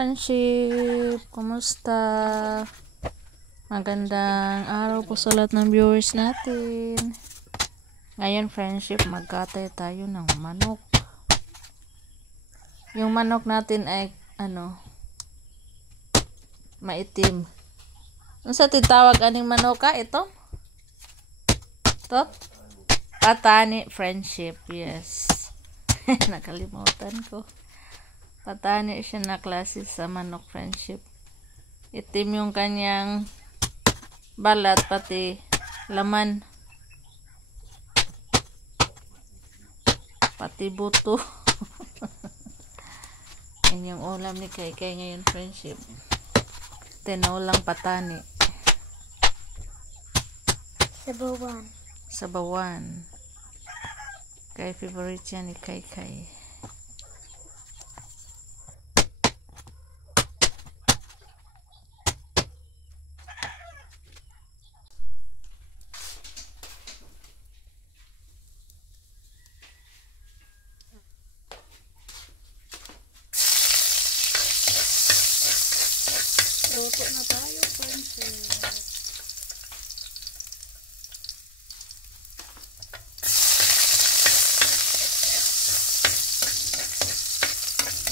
friendship! Kumusta? Magandang araw po sa lahat ng viewers natin. Ngayon friendship, magkatay tayo ng manok. Yung manok natin ay maitim. Ano sa titawag aning manok ka? Ito? Ito? Patani friendship. Yes. Nakalimutan ko. Patani siya na klase sa manok friendship. Itim yung kanyang balat pati laman. Pati buto. Yan yung ulam ni Kay ngayon friendship. Tinolang patani. Sabawan. Kay favorite yan ni Kay. Luto na tayo, friendship.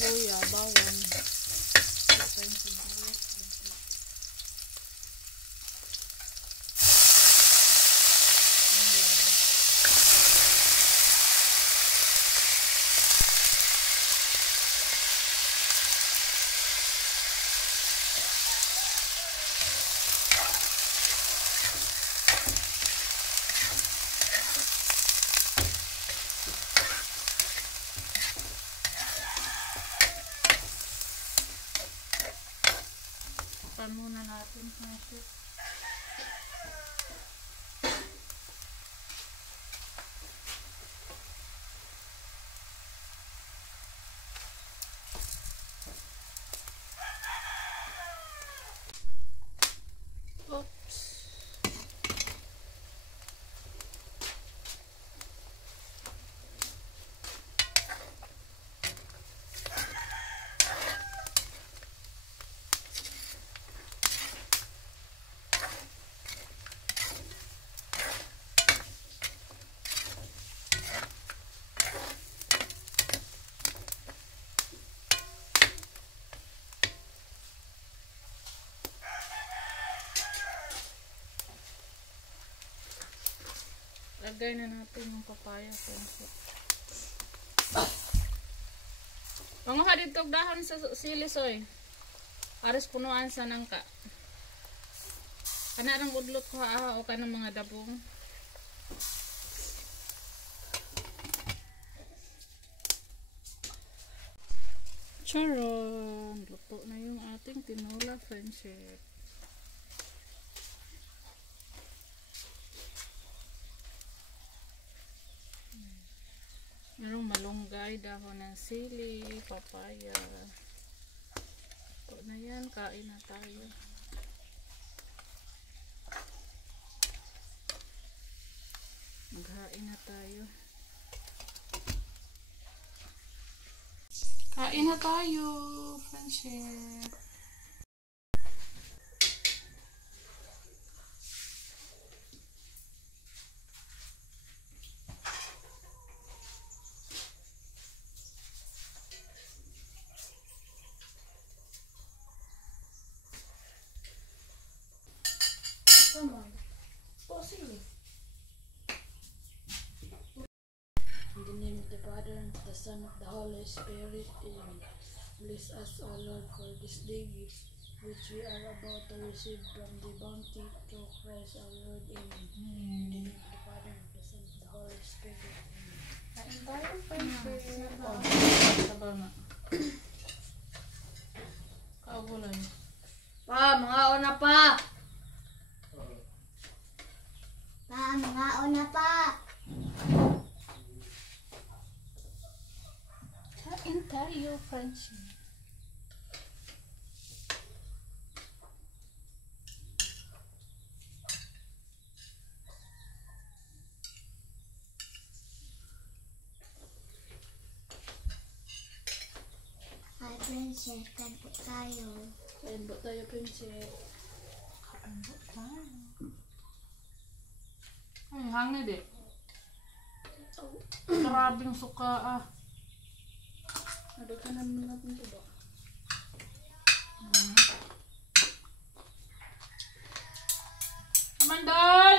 Luya, bawang. Pan muna natin friendship. Oops. Lagay na natin yung papaya friendship. Mga dito dahon sa silisoy. Aris punuan sa nangka. Kana rang udlot ko o kanang mga dabong. Charon! Luto na yung ating tinola friendship. Merong malunggay, dahon ng sili, papaya. Ito na yan, kain na tayo. Maghain na tayo. Kain na tayo, friendship. In the name of the Father, and of the Son, of the Holy Spirit, amen. Bless us, O Lord, for this day which we are about to receive from the bounty through Christ our Lord, amen. In the name of the Father, and of the Son, of the Holy Spirit, amen. Kain tayo, friendship. Sabaw na. Kaugulay. Pa, mga ona pa! Mga una pa. Kain tayo, friendship. friends. princess. Kain po tayo. Kain po tayo, princess. Kain po tayo. Ay, hangin eh. Grabing suka ah. Ano ka naman natin ito ba? Mandal!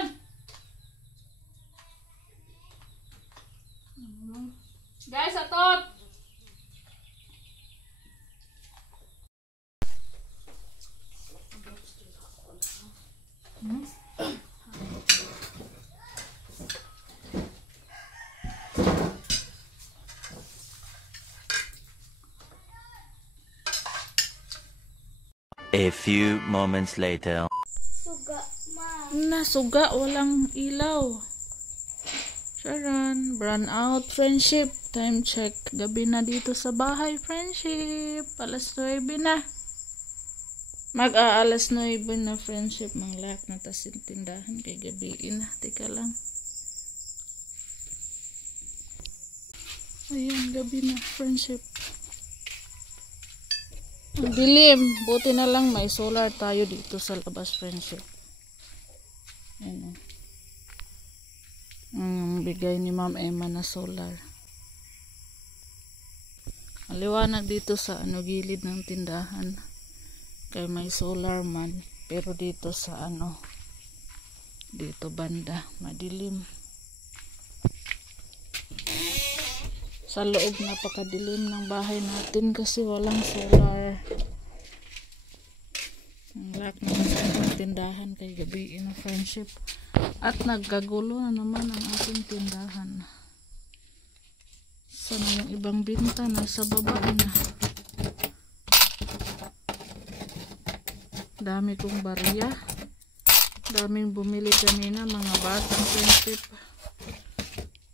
Guys, atot! A few moments later. Suga, ma. Nasuga, walang ilaw. Sharon, brown out, friendship. Time check. Gabi na dito sa bahay, friendship. Alas 9 na. Mag-aalas 9 na, friendship. Manglak na tas yung tindahan kay gabiin na. Teka lang. Ayan, gabi na, friendship. Ang dilim. Buti na lang may solar tayo dito sa labas, friendship. Ayan. Ang bigay ni Ma'am Emma na solar. Maliwanag dito sa gilid ng tindahan. Kaya may solar man. Pero dito sa dito banda, madilim. Sa loob napakadilim ng bahay natin kasi walang solar. Ang lock na sa tindahan kay gabi na, friendship. At nagkagulo na naman ang ating tindahan. Sana yung ibang binta nasa baba na. Dami kong barya. Daming bumili kanina mga batang, friendship.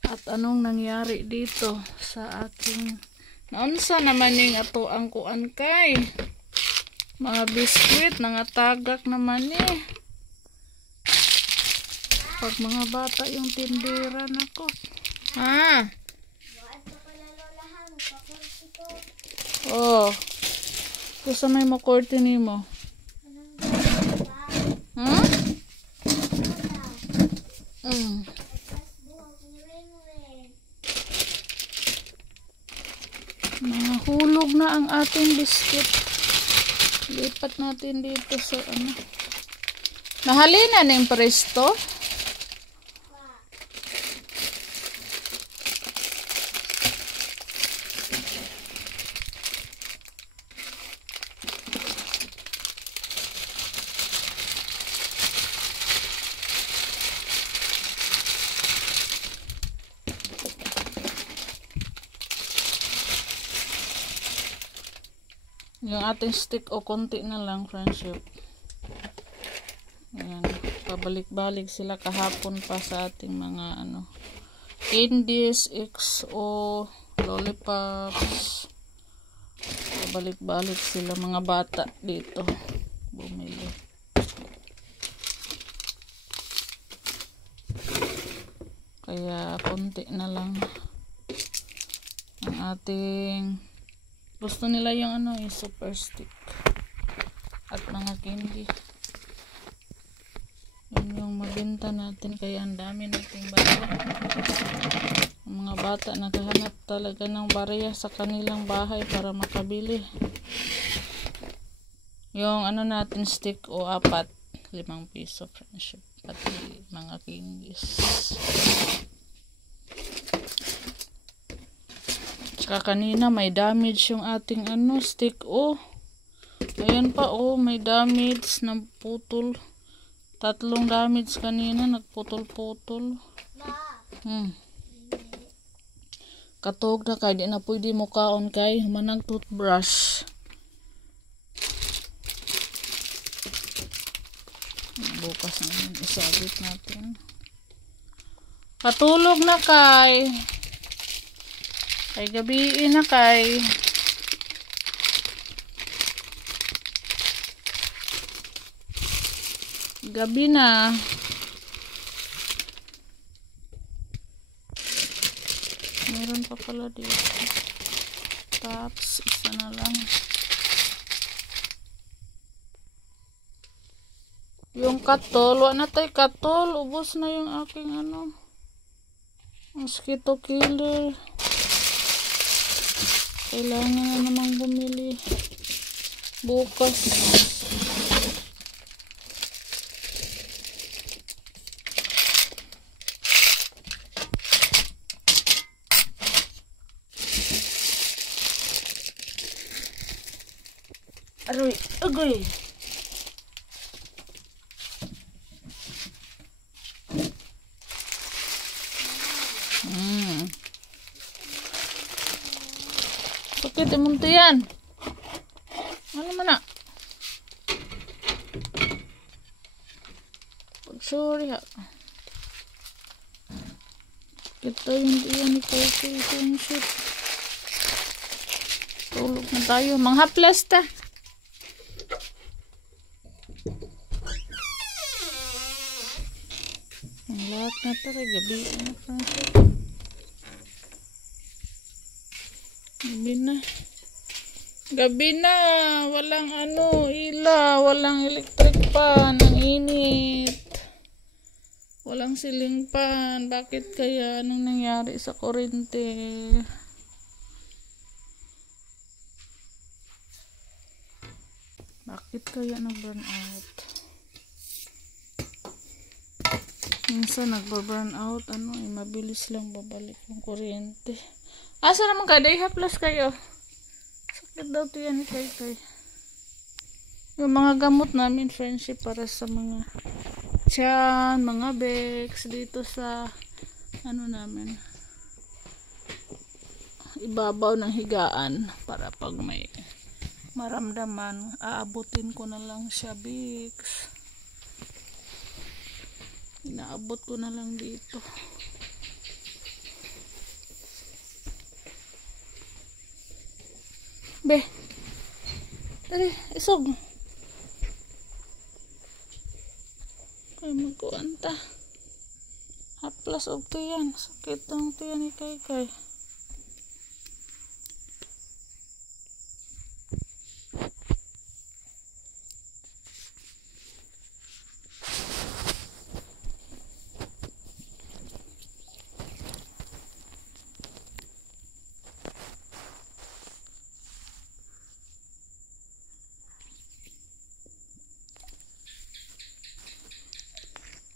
At anong nangyari dito sa aking naunsa naman yung ato ang kuan kay mga biskwit nangatagak naman pag mga bata yung tindera nako. Ha? Oh. Kusa may makorte nimo. Hmm? Nahulog na ang ating biscuit. Lipat natin dito sa Nahalina na yung presto. Yung ating stick o konti na lang, friendship. Ayan. Pabalik-balik sila kahapon pa sa ating mga candies, XO, lollipops. Pabalik-balik sila mga bata dito. Bumili. Kaya konti na lang ang ating gusto nila yung yung super stick at mga candy. Yun yung mabenta natin kaya ang dami nating barya. Ang mga bata naghahanap talaga ng barya sa kanilang bahay para makabili. Yung natin stick o 4, 5 piso, friendship. Pati mga candies. Tsaka kanina may damage yung ating stick ayan pa may damage na putol. 3 damage kanina nagputol-putol. Katog na kay di na pwede mo kaon kay manang toothbrush. Bukas na isabit natin. Patulog na kay gabiin na kay gabi na. Meron pa pala dito. Tops, isa na lang. Yung katol, wala na tayo katol. Ubos na yung aking mosquito killer. Kailangan na namang bumili bukas. Aroy, agoy. Sakit yung yan. Ano man na? Sorry ha. Kita yung tiyan ni Kay friendship. Tulog na tayo. Manghaplas ta. Ang lahat na tara. Gabi na friendship. Gabi na, walang ilaw, walang electric pan, ang init. Walang ceiling fan. Bakit kaya? Anong nangyari sa kuryente? Bakit kaya nag-burn out? Minsan nagba-burn out, mabilis lang babalik yung kuryente. Asa naman ka? Day haplas kayo. Sakit daw to yan kay. Yung mga gamot namin, friendship, para sa mga tiyan, mga bags, dito sa, namin, ibabaw ng higaan, para pag may maramdaman, aabutin ko na lang siya, bags. Inaabot ko na lang dito. Be, tari, isog. Kaya magkuanta. Haplas og tiyan. Sakit ang tiyan ni Kay.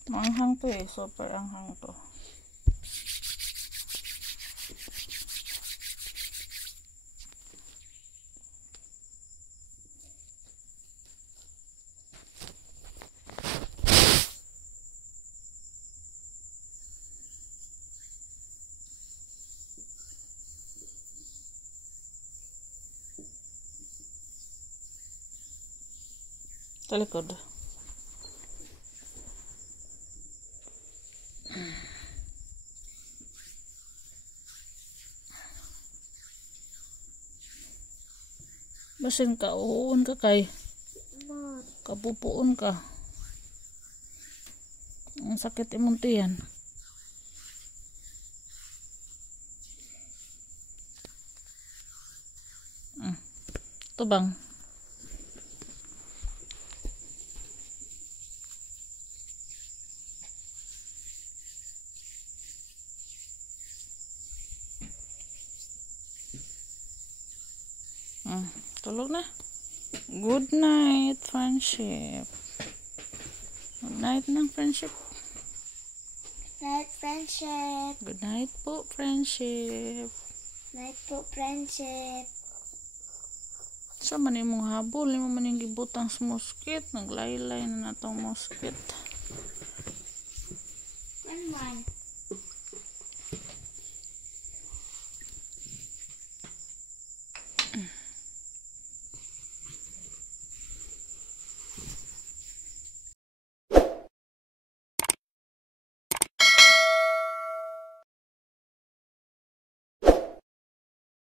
Manghang to super anghang to. Talikod. Basin ka, uun ka kay. Kapupuon ka. Ang sakit imong tiyan. Ito bang? Tulog na. Good night, friendship. Good night ng friendship. Night, friendship. Good night po, friendship. Night po, friendship. Sa man imong habol, imo man yung gibutang sa mosquito, naglaylay na natong mosquito. Man.